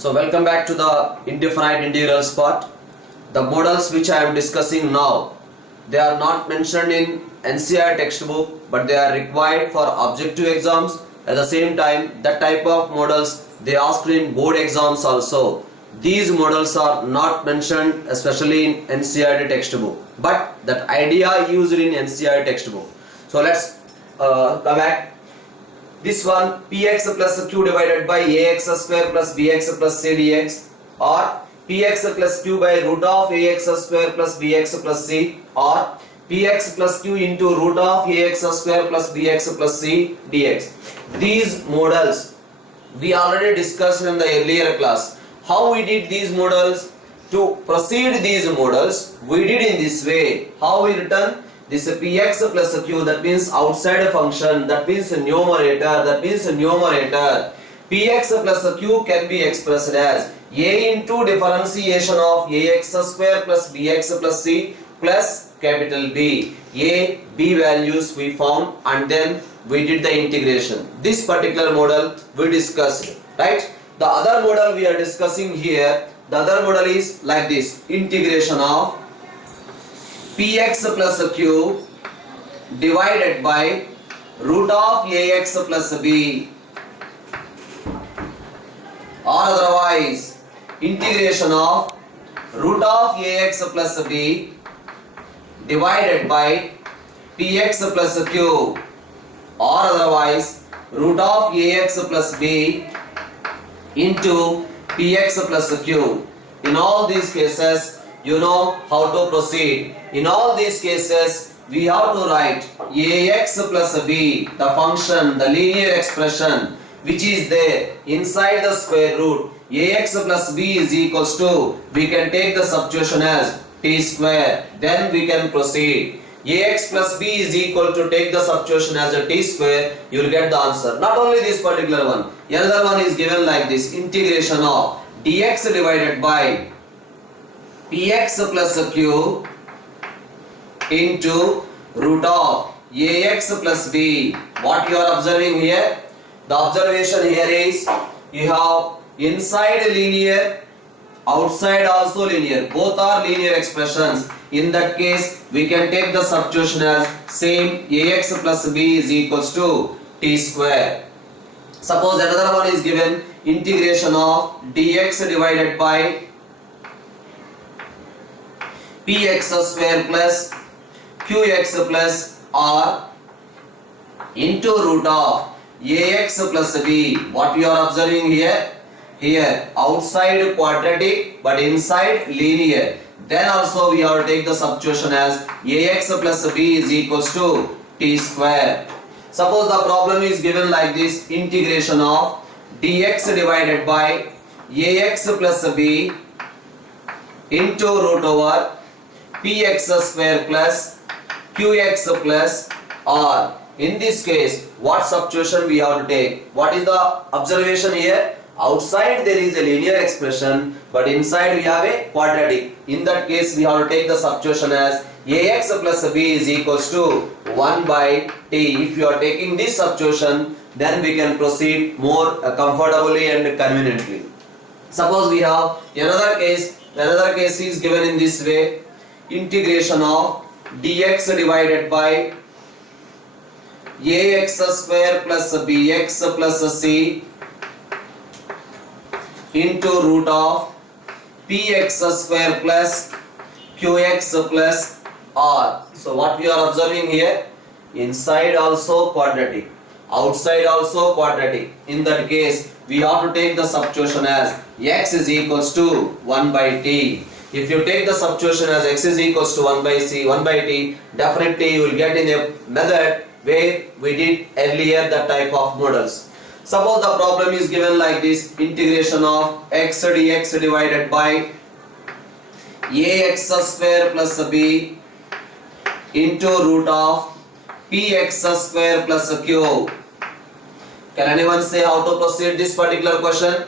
So welcome back to the indefinite integrals part. The models which I am discussing now, they are not mentioned in NCERT textbook, but they are required for objective exams. At the same time, that type of models they asked in board exams also. These models are not mentioned especially in NCERT textbook, but that idea used in NCERT textbook. So let's come back. This one, px plus q divided by ax square plus bx plus c dx, or px plus q by root of ax square plus bx plus c, or px plus q into root of ax square plus bx plus c dx. These models we already discussed in the earlier class. How we did these models? To proceed these models, we did in this way. How we written? This px plus q, that means outside a function, that means a numerator, px plus q can be expressed as a into differentiation of ax square plus bx plus c plus capital B. A, B values we found and then we did the integration. This particular model we discussed, right? The other model we are discussing here, the other model is like this: integration of px plus q divided by root of ax plus b, or otherwise integration of root of ax plus b divided by px plus q, or otherwise root of ax plus b into px plus q. In all these cases, you know how to proceed. In all these cases, we have to write ax plus b, the function, the linear expression which is there inside the square root. Ax plus b is equals to, we can take the substitution as t square. Then we can proceed. Ax plus b is equal to, take the substitution as a t square, you will get the answer. Not only this particular one, another one is given like this: integration of dx divided by px plus q into root of ax plus b. What you are observing here? The observation here is, you have inside linear, outside also linear. Both are linear expressions. In that case, we can take the substitution as same ax plus b is equals to t square. Suppose another one is given: integration of dx divided by px square plus qx plus r into root of ax plus b. What you are observing here? Here outside quadratic but inside linear. Then also we have to take the substitution as ax plus b is equals to t square. Suppose the problem is given like this: integration of dx divided by ax plus b into root over px square plus qx plus r. In this case, what substitution we have to take? What is the observation here? Outside there is a linear expression, but inside we have a quadratic. In that case, we have to take the substitution as ax plus b is equals to 1 by t. If you are taking this substitution, then we can proceed more comfortably and conveniently. Suppose we have another case. Another case is given in this way: integration of dx divided by ax square plus bx plus c into root of px square plus qx plus r. So what we are observing here? Inside also quadratic, outside also quadratic. In that case, we have to take the substitution as x is equals to 1 by t. If you take the substitution as x is equals to 1 by t, definitely you will get in a method where we did earlier that type of models. Suppose the problem is given like this: integration of x dx divided by ax square plus b into root of px square plus q. Can anyone say how to proceed this particular question?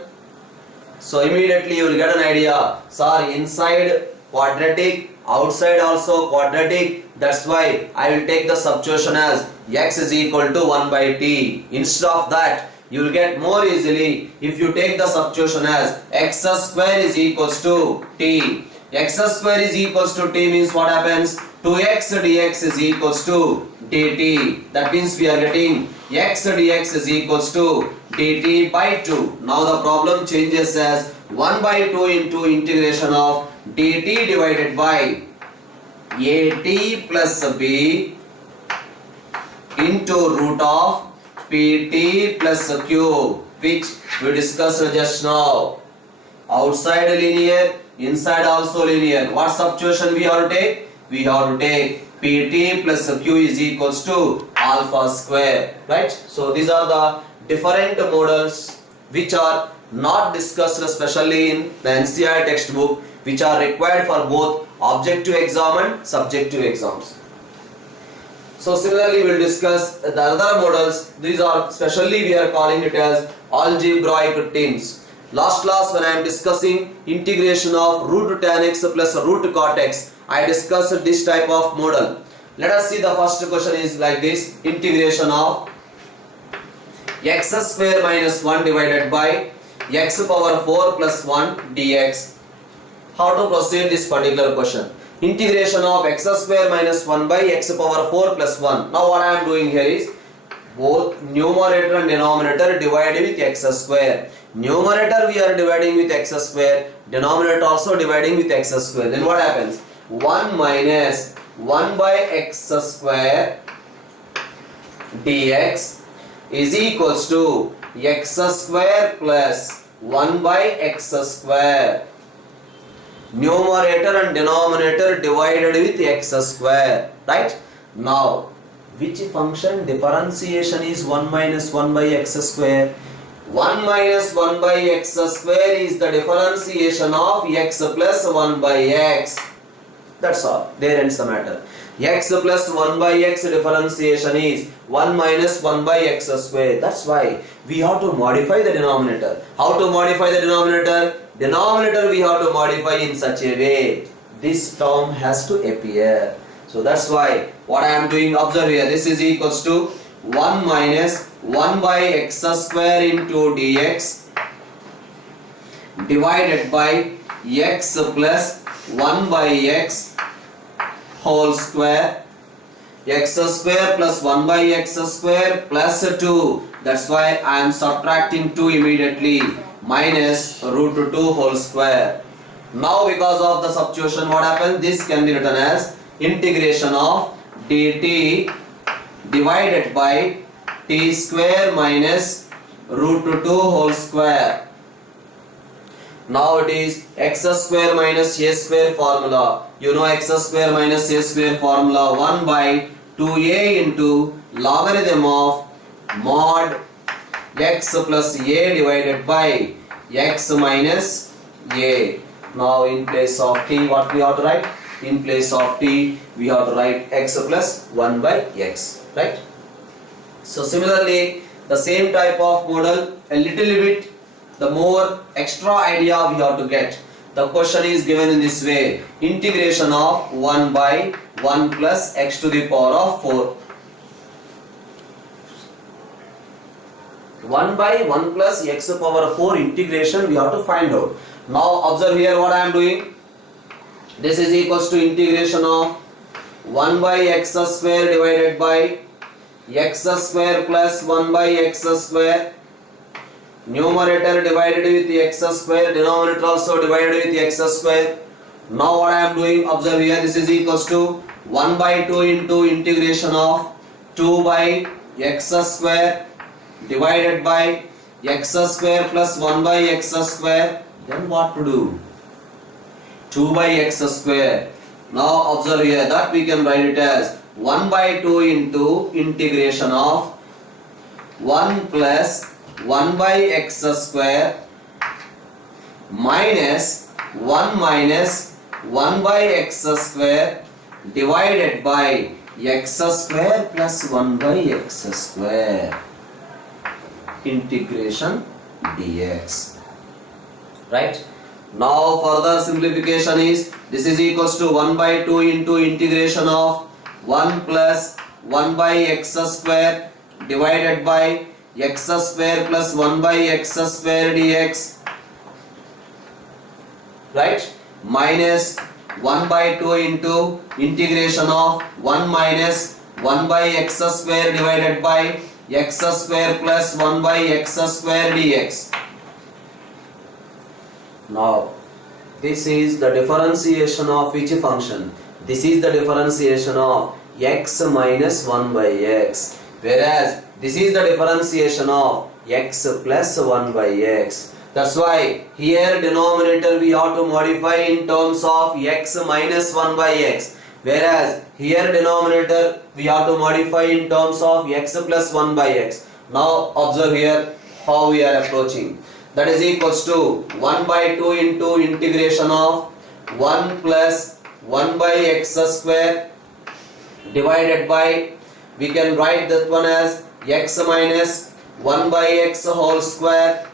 So immediately you will get an idea. Sorry, inside quadratic, outside also quadratic. That's why I will take the substitution as x is equal to 1 by t. Instead of that, you will get more easily if you take the substitution as x square is equals to t. X square is equals to t means what happens? 2x dx is equals to dt. That means we are getting x dx is equals to dt by 2. Now the problem changes as 1 by 2 into integration of dt divided by at plus b into root of pt plus q, which we discussed just now. Outside linear, inside also linear. What substitution we have to take? We have to take pt plus q is equals to alpha square, right? So these are the different models which are not discussed especially in the NCERT textbook, which are required for both objective exam and subjective exams. So similarly we will discuss the other models. These are specially we are calling it as algebraic terms. Last class when I am discussing integration of root tan x plus root cot x, I discussed this type of model. Let us see the first question is like this. Integration of x square minus 1 divided by x power 4 plus 1 dx. How to proceed this particular question? Integration of x square minus 1 by x power 4 plus 1. Now what I am doing here is both numerator and denominator divided with x square. Numerator we are dividing with x square, denominator also dividing with x square. Then what happens? 1 minus 1 by x square dx is equals to x square plus 1 by x square. Numerator and denominator divided with x square, right? Now which function differentiation is 1 minus 1 by x square? 1 minus 1 by x square is the differentiation of x plus 1 by x. That's all. There ends the matter. X plus 1 by x differentiation is 1 minus 1 by x square. That's why we have to modify the denominator. How to modify the denominator? Denominator we have to modify in such a way. This term has to appear. So that's why what I am doing, observe here, this is equals to 1 minus 1 by x square into dx divided by x plus 1 by x whole square. X square plus 1 by x square plus 2. That's why I am subtracting 2 immediately. Minus root 2 whole square. Now because of the substitution, what happens? This can be written as integration of dt divided by t square minus root 2 whole square. Now it is x square minus a square formula. You know x square minus a square formula, 1 by 2a into logarithm of mod x plus a divided by x minus a. Now in place of t, what we have to write? In place of t, we have to write x plus 1 by x, right? So similarly, the same type of model, a little bit, the more extra idea we have to get. The question is given in this way. Integration of 1 by 1 plus x to the power of 4. 1 by 1 plus x to the power 4 integration we have to find out. Now observe here what I am doing. This is equals to integration of 1 by x square divided by x square plus 1 by x square. Numerator divided with x square, denominator also divided with x square. Now what I am doing, observe here, this is equals to 1 by 2 into integration of 2 by x square divided by x square plus 1 by x square. Then what to do? 2 by x square. Now observe here that we can write it as 1 by 2 into integration of 1 plus 1 by x square minus 1 minus 1 by x square divided by x square plus 1 by x square integration dx. Right? Now further simplification is, this is equals to 1 by 2 into integration of 1 plus 1 by x square divided by x square plus 1 by x square dx, right, minus 1 by 2 into integration of 1 minus 1 by x square divided by x square plus 1 by x square dx. Now this is the differentiation of which function? This is the differentiation of x minus 1 by x, whereas this is the differentiation of x plus 1 by x. That's why here denominator we have to modify in terms of x minus 1 by x, whereas here denominator we have to modify in terms of x plus 1 by x. Now observe here how we are approaching. That is equals to 1 by 2 into integration of 1 plus 1 by x square divided by, we can write that one as x minus 1 by x whole square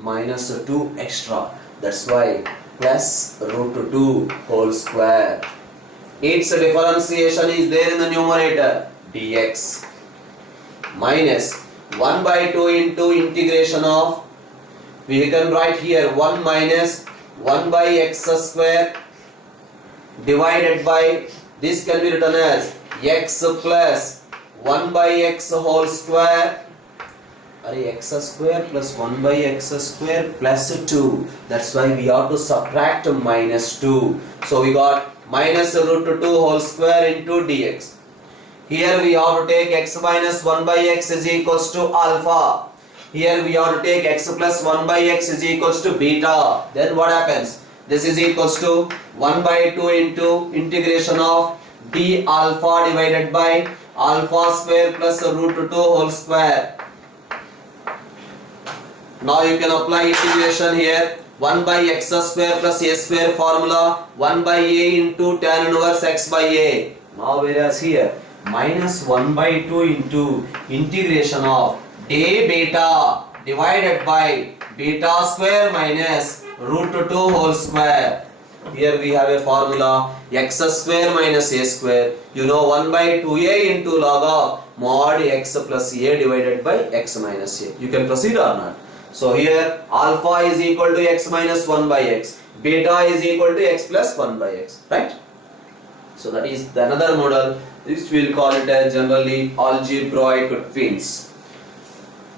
minus 2 extra. That's why plus root 2 whole square. Its differentiation is there in the numerator dx minus 1 by 2 into integration of, we can write here 1 minus 1 by x square divided by, this can be written as x plus 1 by x whole square, x square plus 1 by x square plus 2. That's why we have to subtract minus 2. So we got minus root 2 whole square into dx. Here we have to take x minus 1 by x is equals to alpha. Here we have to take x plus 1 by x is equals to beta. Then what happens? This is equals to 1 by 2 into integration of d alpha divided by alpha square plus root 2 whole square. Now you can apply integration here. 1 by x square plus a square formula, 1 by a into tan inverse x by a. Now whereas here minus 1 by 2 into integration of a beta divided by beta square minus root 2 whole square. Here we have a formula x square minus a square. You know 1 by 2a into log of mod x plus a divided by x minus a. You can proceed or not. So here alpha is equal to x minus 1 by x. Beta is equal to x plus 1 by x. Right? So that is the another model which we will call it as generally algebraic twins.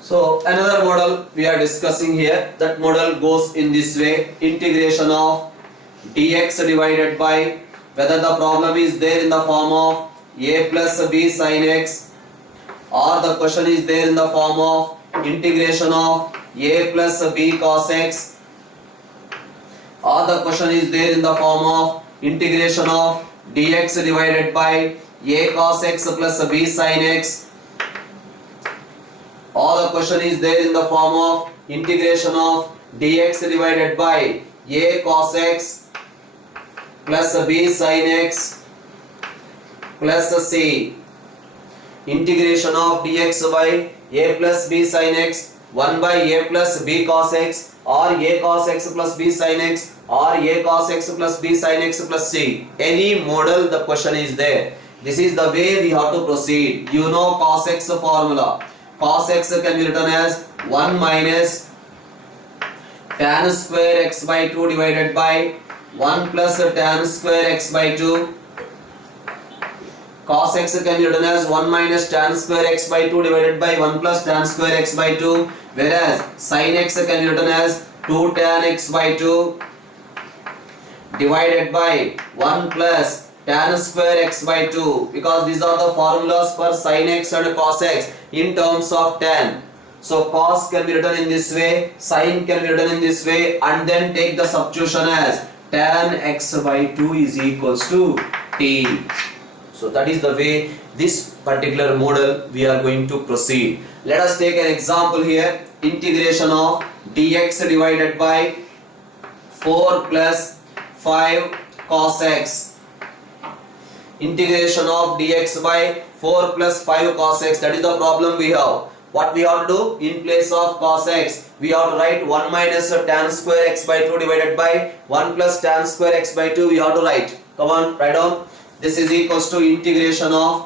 So another model we are discussing here, that model goes in this way, integration of dx divided by, whether the problem is there in the form of a plus b sin x or the question is there in the form of integration of a plus b cos x or the question is there in the form of integration of dx divided by a cos x plus b sin x, or the question is there in the form of integration of dx divided by a cos x plus b sin x plus c, integration of dx by a plus b sin x 1 by a plus b cos x or a cos x plus b sin x or a cos x plus b sin x plus c. Any model the question is there. This is the way we have to proceed. You know cos x formula. Cos x can be written as 1 minus tan square x by 2 divided by 1 plus tan square x by 2. Cos x can be written as 1 minus tan square x by 2 divided by 1 plus tan square x by 2, whereas sin x can be written as 2 tan x by 2 divided by 1 plus tan square x by 2, because these are the formulas for sin x and cos x in terms of tan. So cos can be written in this way, sin can be written in this way, and then take the substitution as tan x by 2 is equals to t. So that is the way this particular model we are going to proceed. Let us take an example here. Integration of dx divided by 4 plus 5 cos x. Integration of dx by 4 plus 5 cos x. That is the problem we have. What we have to do? In place of cos x, we have to write 1 minus tan square x by 2 divided by 1 plus tan square x by 2 we have to write. Come on, write down. This is equals to integration of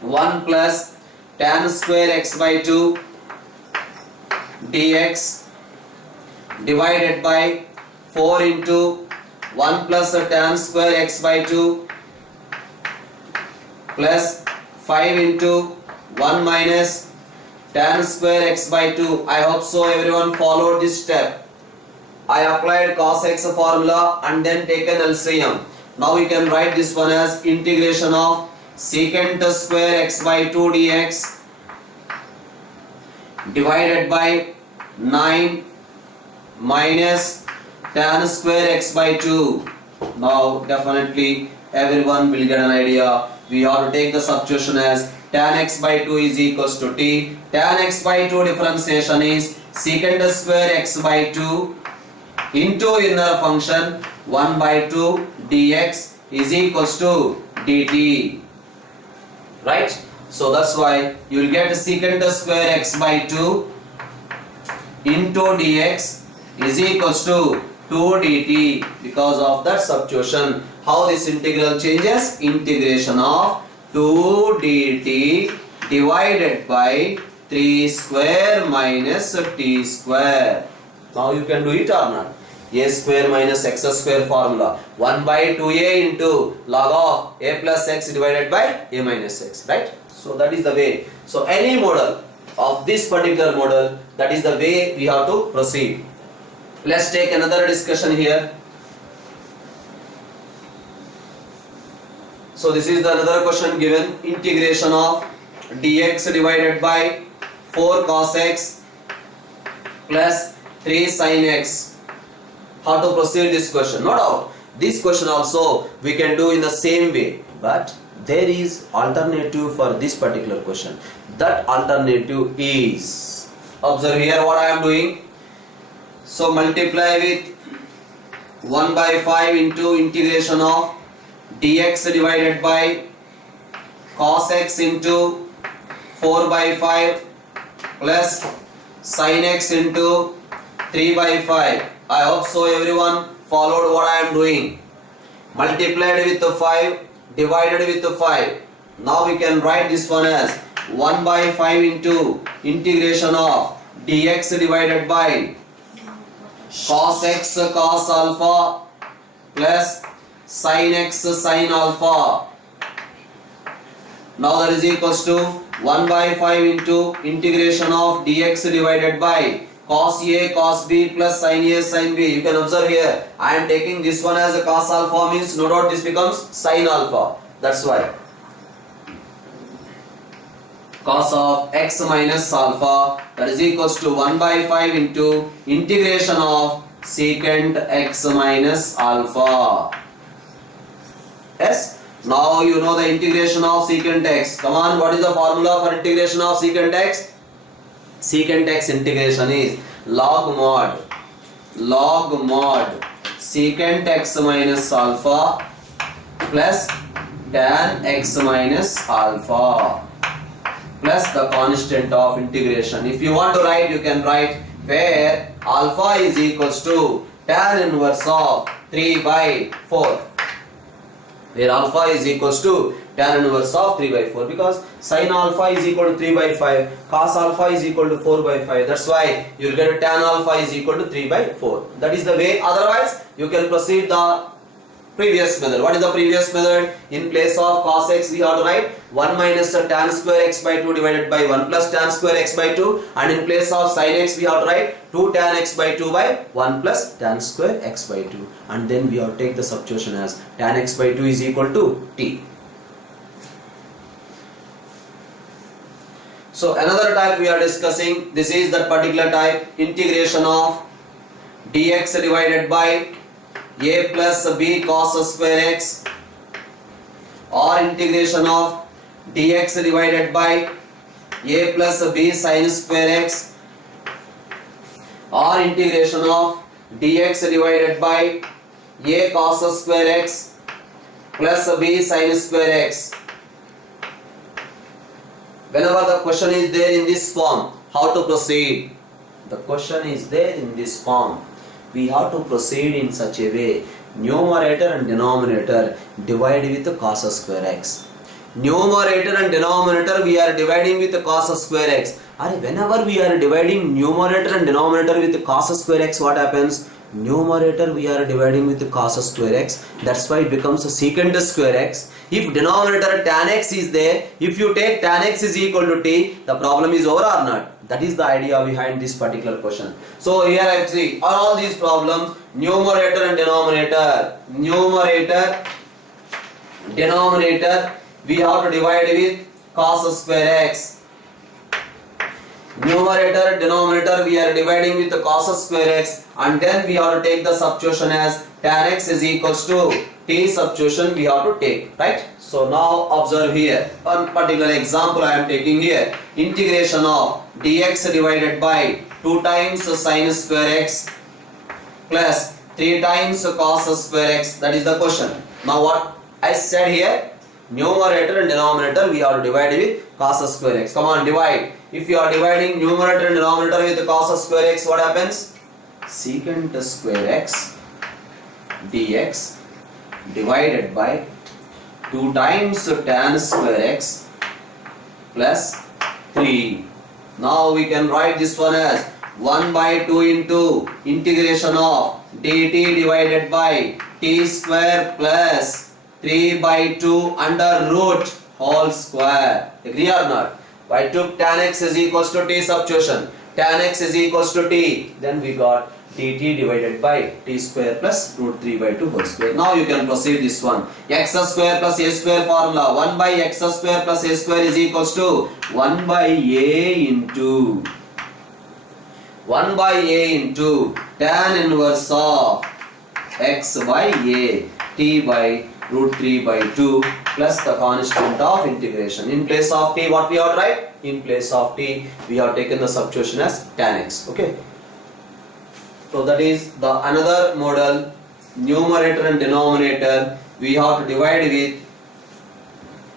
1 plus tan square x by 2 dx divided by 4 into 1 plus tan square x by 2 plus 5 into 1 minus tan square x by 2. I hope so everyone followed this step. I applied cos x formula and then taken LCM. Now we can write this one as integration of secant square x by 2 dx divided by 9 minus tan square x by 2. Now definitely everyone will get an idea. We have to take the substitution as tan x by 2 is equals to t. Tan x by 2 differentiation is secant square x by 2 into inner function 1 by 2 dx is equals to dt. Right? So that's why you will get secant square x by 2 into dx is equals to 2 dt because of that substitution. How this integral changes? Integration of 2 dt divided by 3 square minus t square. Now you can do it or not? A square minus x square formula 1 by 2a into log of a plus x divided by a minus x, right? So that is the way. So any model of this particular model, that is the way we have to proceed. Let's take another discussion here. So this is the another question given, integration of dx divided by 4 cos x plus 3 sin x. How to proceed this question? No doubt, this question also we can do in the same way, but there is alternative for this particular question. That alternative is, observe here what I am doing. So multiply with 1 by 5 into integration of dx divided by cos x into 4 by 5 plus sin x into 3 by 5. I hope so everyone followed what I am doing. Multiplied with the 5, divided with the 5. Now we can write this one as 1 by 5 into integration of dx divided by cos x cos alpha plus sin x sin alpha. Now that is equals to 1 by 5 into integration of dx divided by cos a cos b plus sin a sin b. You can observe here I am taking this one as a cos alpha, means no doubt this becomes sin alpha. That's why cos of x minus alpha, that is equals to 1 by 5 into integration of secant x minus alpha. Yes? Now you know the integration of secant x. Come on, what is the formula for integration of secant x? Secant x integration is log mod secant x minus alpha plus tan x minus alpha plus the constant of integration. If you want to write, you can write where alpha is equals to tan inverse of 3 by 4. Where alpha is equals to tan inverse of 3 by 4, because sin alpha is equal to 3 by 5, cos alpha is equal to 4 by 5. That's why you will get tan alpha is equal to 3 by 4. That is the way. Otherwise, you can proceed the previous method. What is the previous method? In place of cos x, we have to write 1 minus tan square x by 2 divided by 1 plus tan square x by 2, and in place of sin x, we have to write 2 tan x by 2 by 1 plus tan square x by 2, and then we have to take the substitution as tan x by 2 is equal to t. So another type we are discussing, this is that particular type, integration of dx divided by a plus b cos square x, or integration of dx divided by a plus b sin square x, or integration of dx divided by a cos square x plus b sin square x. Whenever the question is there in this form, how to proceed? The question is there in this form. We have to proceed in such a way, numerator and denominator divide with cos square x. Numerator and denominator we are dividing with cos square x. And whenever we are dividing numerator and denominator with cos square x, what happens? Numerator we are dividing with cos square x. That's why it becomes secant square x. If denominator tan x is there, if you take tan x is equal to t, the problem is over or not? That is the idea behind this particular question. So here I see all these problems, numerator and denominator, denominator we have to divide with cos square x. Numerator, denominator we are dividing with the cos square x, and then we have to take the substitution as tan x is equals to t substitution we have to take, right? So now observe here, one particular example I am taking here. Integration of dx divided by 2 times sin square x plus 3 times cos square x, that is the question. Now what I said here, numerator and denominator we have to divide with cos square x. Come on, divide. If you are dividing numerator and denominator with cos square x, what happens? Secant square x dx divided by 2 times tan square x plus 3. Now we can write this one as 1 by 2 into integration of dt divided by t square plus 3 by 2 under root whole square. Agree or not? I took tan x is equals to t substitution. Tan x is equals to t. Then we got dt divided by t square plus root 3 by 2 whole square. Now you can proceed this one. X square plus a square formula. 1 by x square plus a square is equals to 1 by a into tan inverse of x by a t by root 3 by 2 plus the constant of integration. In place of t, what we have write? In place of t, we have taken the substitution as tan x. Okay. So that is the another model. Numerator and denominator we have to divide with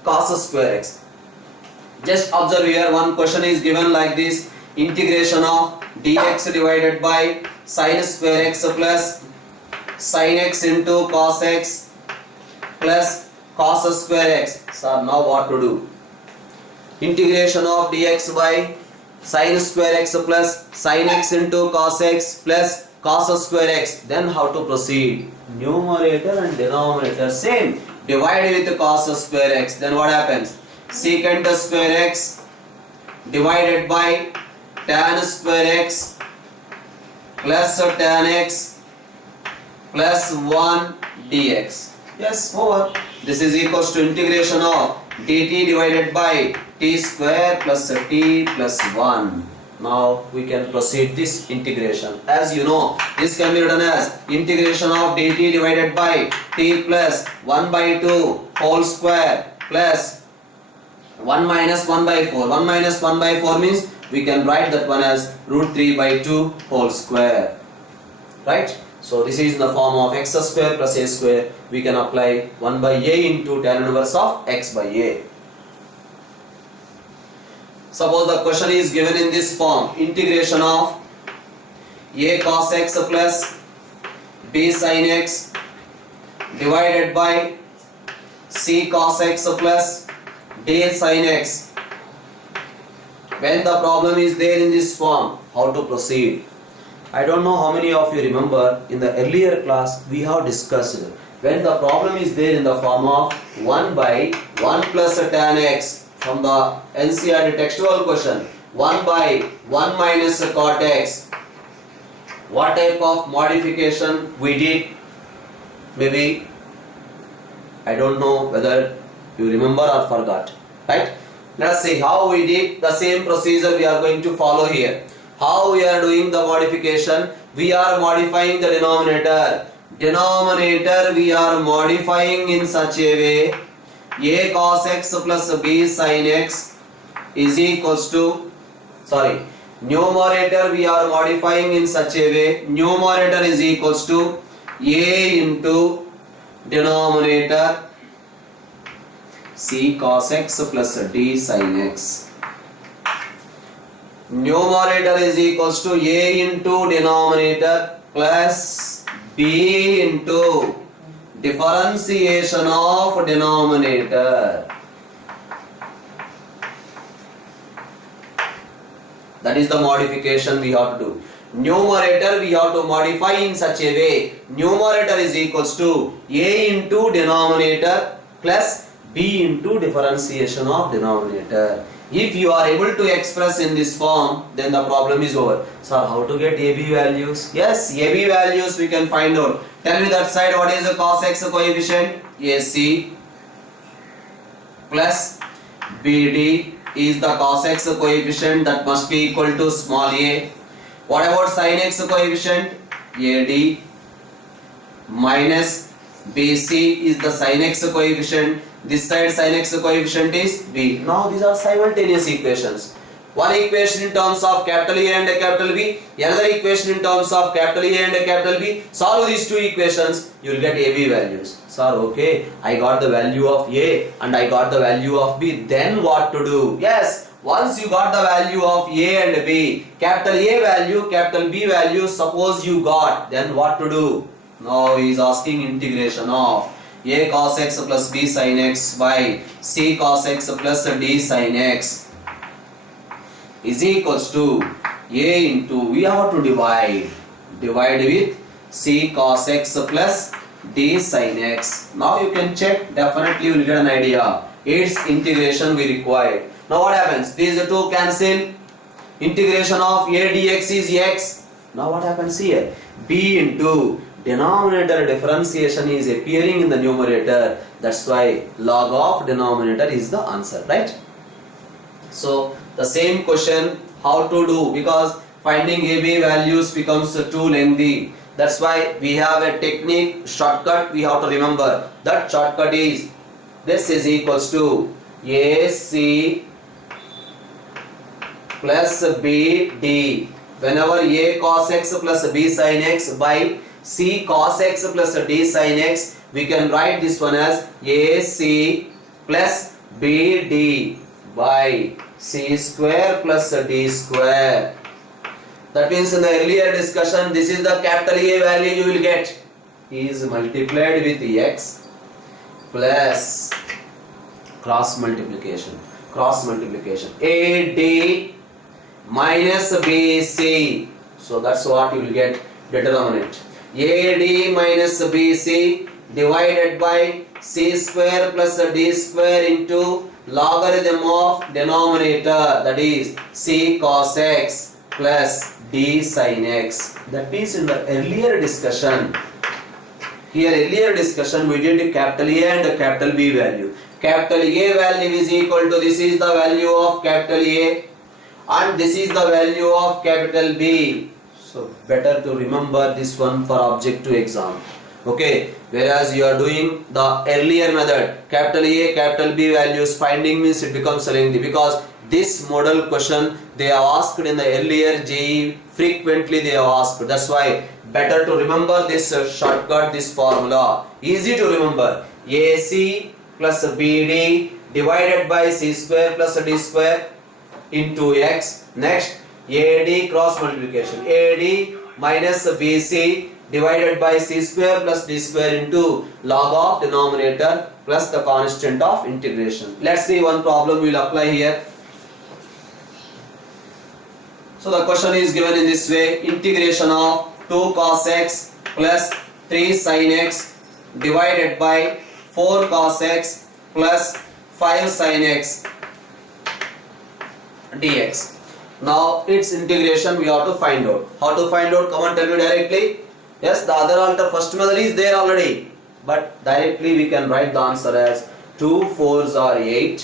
cos square x. Just observe here, one question is given like this. Integration of dx divided by sin square x plus sin x into cos x plus cos square x. So now what to do? Integration of dx by sin square x plus sin x into cos x plus cos square x. Then how to proceed? Numerator and denominator same. Divide with cos square x. Then what happens? Secant square x divided by tan square x plus tan x plus 1 dx. Yes, over. This is equals to integration of dt divided by t square plus t plus 1. Now we can proceed this integration. As you know, this can be written as integration of dt divided by t plus 1 by 2 whole square plus 1 minus 1 by 4. 1 minus 1 by 4 means we can write that one as root 3 by 2 whole square. Right? So this is in the form of x square plus a square. We can apply 1 by a into tan inverse of x by a. Suppose the question is given in this form. Integration of a cos x plus b sin x divided by c cos x plus d sin x. When the problem is there in this form, how to proceed? I don't know how many of you remember, in the earlier class we have discussed when the problem is there in the form of 1 by 1 plus tan x from the NCERT textual question, 1 by 1 minus cot x. What type of modification we did? Maybe I don't know whether you remember or forgot, right? Let us see how we did. The same procedure we are going to follow here. How we are doing the modification? We are modifying the denominator. Denominator we are modifying in such a way, a cos x plus b sin x is equals to, numerator we are modifying in such a way, numerator is equals to a into denominator c cos x plus d sin x. Numerator is equals to a into denominator plus b into differentiation of denominator. That is the modification we have to do. Numerator we have to modify in such a way. Numerator is equals to a into denominator plus b into differentiation of denominator. If you are able to express in this form, then the problem is over. So how to get AB values? Yes, AB values we can find out. Tell me that side, what is the cos x coefficient? AC plus BD is the cos x coefficient, that must be equal to small a. What about sin x coefficient? AD minus BC is the sin x coefficient. This side sin x coefficient is B. Now these are simultaneous equations. One equation in terms of capital A and capital B, another equation in terms of capital A and capital B. Solve these two equations, you will get AB values. Sir, okay, I got the value of A and I got the value of B. Then what to do? Yes, once you got the value of A and B, capital A value, capital B value, suppose you got, then what to do? Now he is asking integration of a cos x plus b sin x by c cos x plus d sin x is equals to a into, we have to divide with c cos x plus d sin x. Now you can check, definitely you will get an idea. Its integration we require. Now what happens? These two cancel. Integration of a dx is x. Now what happens here? B into denominator differentiation is appearing in the numerator. That's why log of denominator is the answer, right? So the same question how to do, because finding AB values becomes too lengthy. That's why we have a technique, shortcut we have to remember. That shortcut is, this is equals to AC plus BD. Whenever A cos x plus B sin x by C cos x plus D sin x, we can write this one as AC plus BD by C square plus D square. That means in the earlier discussion, this is the capital A value you will get, is multiplied with x plus cross multiplication AD minus BC. So that's what you will get, determinant. AD minus BC divided by C square plus D square into logarithm of denominator, that is C cos x plus D sin x. That means in the earlier discussion, we did capital A and capital B value. Capital A value is equal to, this is the value of capital A and this is the value of capital B. So better to remember this one for objective exam. Okay, whereas you are doing the earlier method, capital A, capital B values finding means it becomes lengthy, because this model question they have asked in the earlier JEE, frequently they have asked. That's why better to remember this shortcut, this formula. Easy to remember. AC plus BD divided by C square plus D square into x. Next, AD cross multiplication. AD minus BC divided by C square plus D square into log of denominator plus the constant of integration. Let's see one problem we will apply here. So the question is given in this way: integration of 2 cos x plus 3 sin x divided by 4 cos x plus 5 sin x dx. Now its integration we have to find out. How to find out? Come on, tell me directly. Yes, the other alter first method is there already, but directly we can write the answer as 2 4s are 8,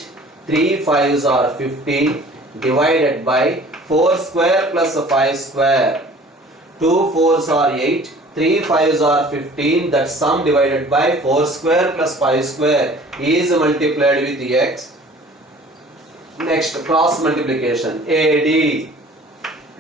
3 5s are 15 divided by 4 square plus 5 square. 2 4s are 8, 3 5s are 15, that sum divided by 4 square plus 5 square is multiplied with x. Next, cross multiplication. AD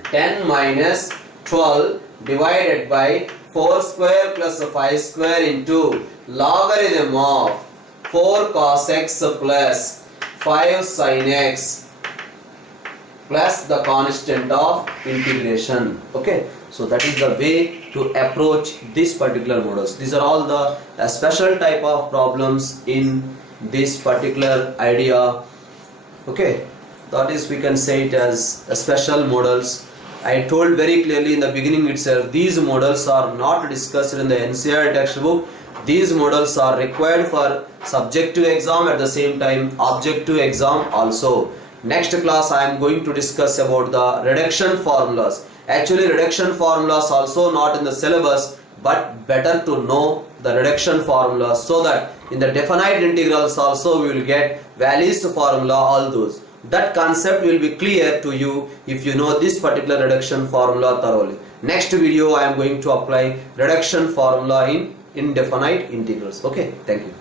10 minus 12 divided by 4 square plus 5 square into logarithm of 4 cos x plus 5 sin x plus the constant of integration. Okay, so that is the way to approach this particular models. These are all the special type of problems in this particular idea. Okay, that is, we can say it as a special models. I told very clearly in the beginning itself, these models are not discussed in the NCERT textbook. These models are required for subjective exam, at the same time objective exam also. Next class I am going to discuss about the reduction formulas. Actually reduction formulas also not in the syllabus, but better to know the reduction formula, so that in the definite integrals also we will get Wallis formula, all those. That concept will be clear to you if you know this particular reduction formula thoroughly. Next video I am going to apply reduction formula in indefinite integrals. Okay, thank you.